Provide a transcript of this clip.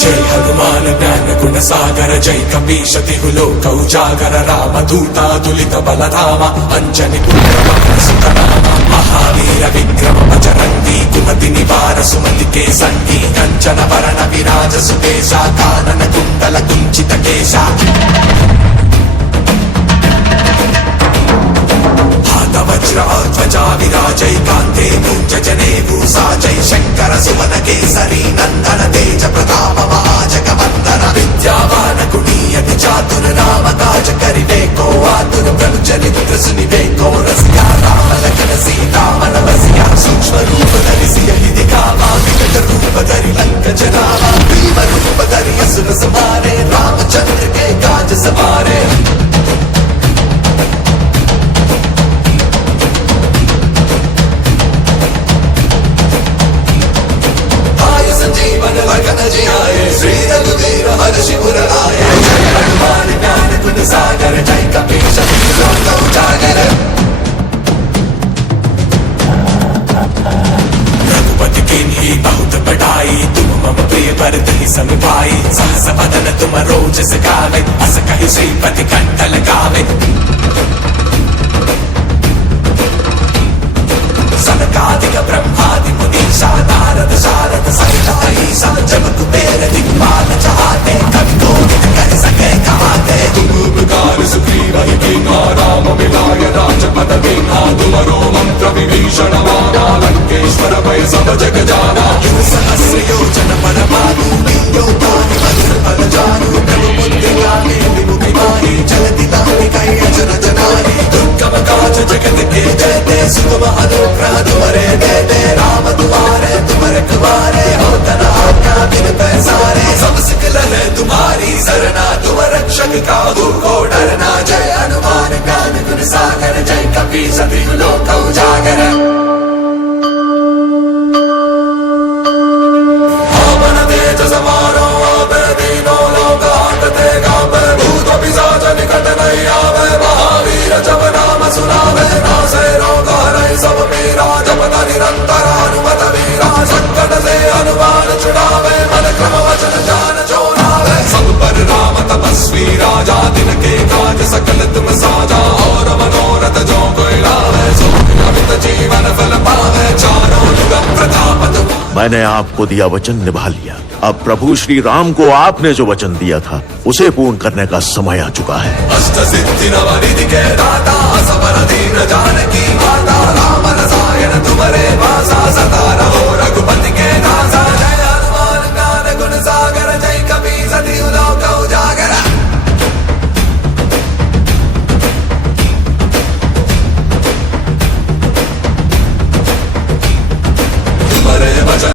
जय हनुमान ज्ञान गुण सागर जय कपीश तिहु लोक उजागर राम दूतातुलित बलधाम अंजनी पुत्र सुत नाम महावीर विक्रम बजरंगी कुमति निवार सुमति के संगी कंचन वरण विराज सुकेशा कानन कुंडल कुंचित केशा वज्र ध्वजा विराजय कांते मूंज जने भूषा जय शंकर सुमन केसरी नंदन तेज प्रताप महाजग वंदन विद्यावान गुणीयति चातुर राम काज करिवे को आतुर प्रभु चरित्र सुनिवे को रसिया राम लखन सीता मन बसिया सूक्ष्म रूप धरि सियहि दिखावा विकट रूप धरि लंक जनावा भीम रूप धरि असुर संहारे रामचंद्र के काज सवारे लगन जी आए श्री रघुवीर हर्षि उर आए जय हनुमान ज्ञान गुण सागर जय कपीश तिहु लोक उजागर रघुपति कीन्ही बहुत बड़ाई तुम मम प्रिय भरतहि सम भाई सहस वदन तुम रोजस गावे अस कहि श्रीपति कंठ लगावे सनकादिक ब्रह्मादि मुनीषा नारद शारद सहित अहीसा जब कुबेर दिक्पाल चाहते कवि कोविद कर सके कहाते तुम उपकार सुग्रीव ही कीन्हा राम मिलाय राजपद दीन्हा तुमरो मंत्र विभीषण माना लंकेश्वर भय सब जग जाना युग सहस्र योजन पर भानु लील्यो ताहि मधुर फल जानु प्रभु मुद्रिकामे विमुखि माहि जलति ताहि कहि अचरज नाहि दुर्गम काज जगत के जयते सुगम अनुग्रह तुम्हारे देते राम तुम्हारे तुम रखवारे हो तना आज्ञा बिन पैसारे सब सिकल है तुम्हारी सरना तुम रक्षक काहू को डरना जय हनुमान ज्ञान गुण सागर जय कपीश तिहु लोक उजागर पवन तेज समारो आवे तीनों लोक हांकते कांपे भूत पिशाच निकट नहीं आवे महावीर जब नाम सुनावे नासे रोग हरै सब पीरा जपत निरंतर हनुमत वीरा संकट से हनुमान छुड़ावे मन क्रम वचन ध्यान जो लावे सब पर राम तपस्वी राजा तिनके काज सकल तुम साजा और मनोरथ जो कोई लावे सो अमित जीवन फल पावे चारों युग प्रताप तुम्हारा। मैंने आपको दिया वचन निभा लिया। अब प्रभु श्री राम को आपने जो वचन दिया था उसे पूर्ण करने का समय आ चुका है। अष्ट सिद्धि नवनिधि के दाता असबर दीन जानकी माता राम रसायन तुम्हारे भाषा सदा रहो रघुपति के नाम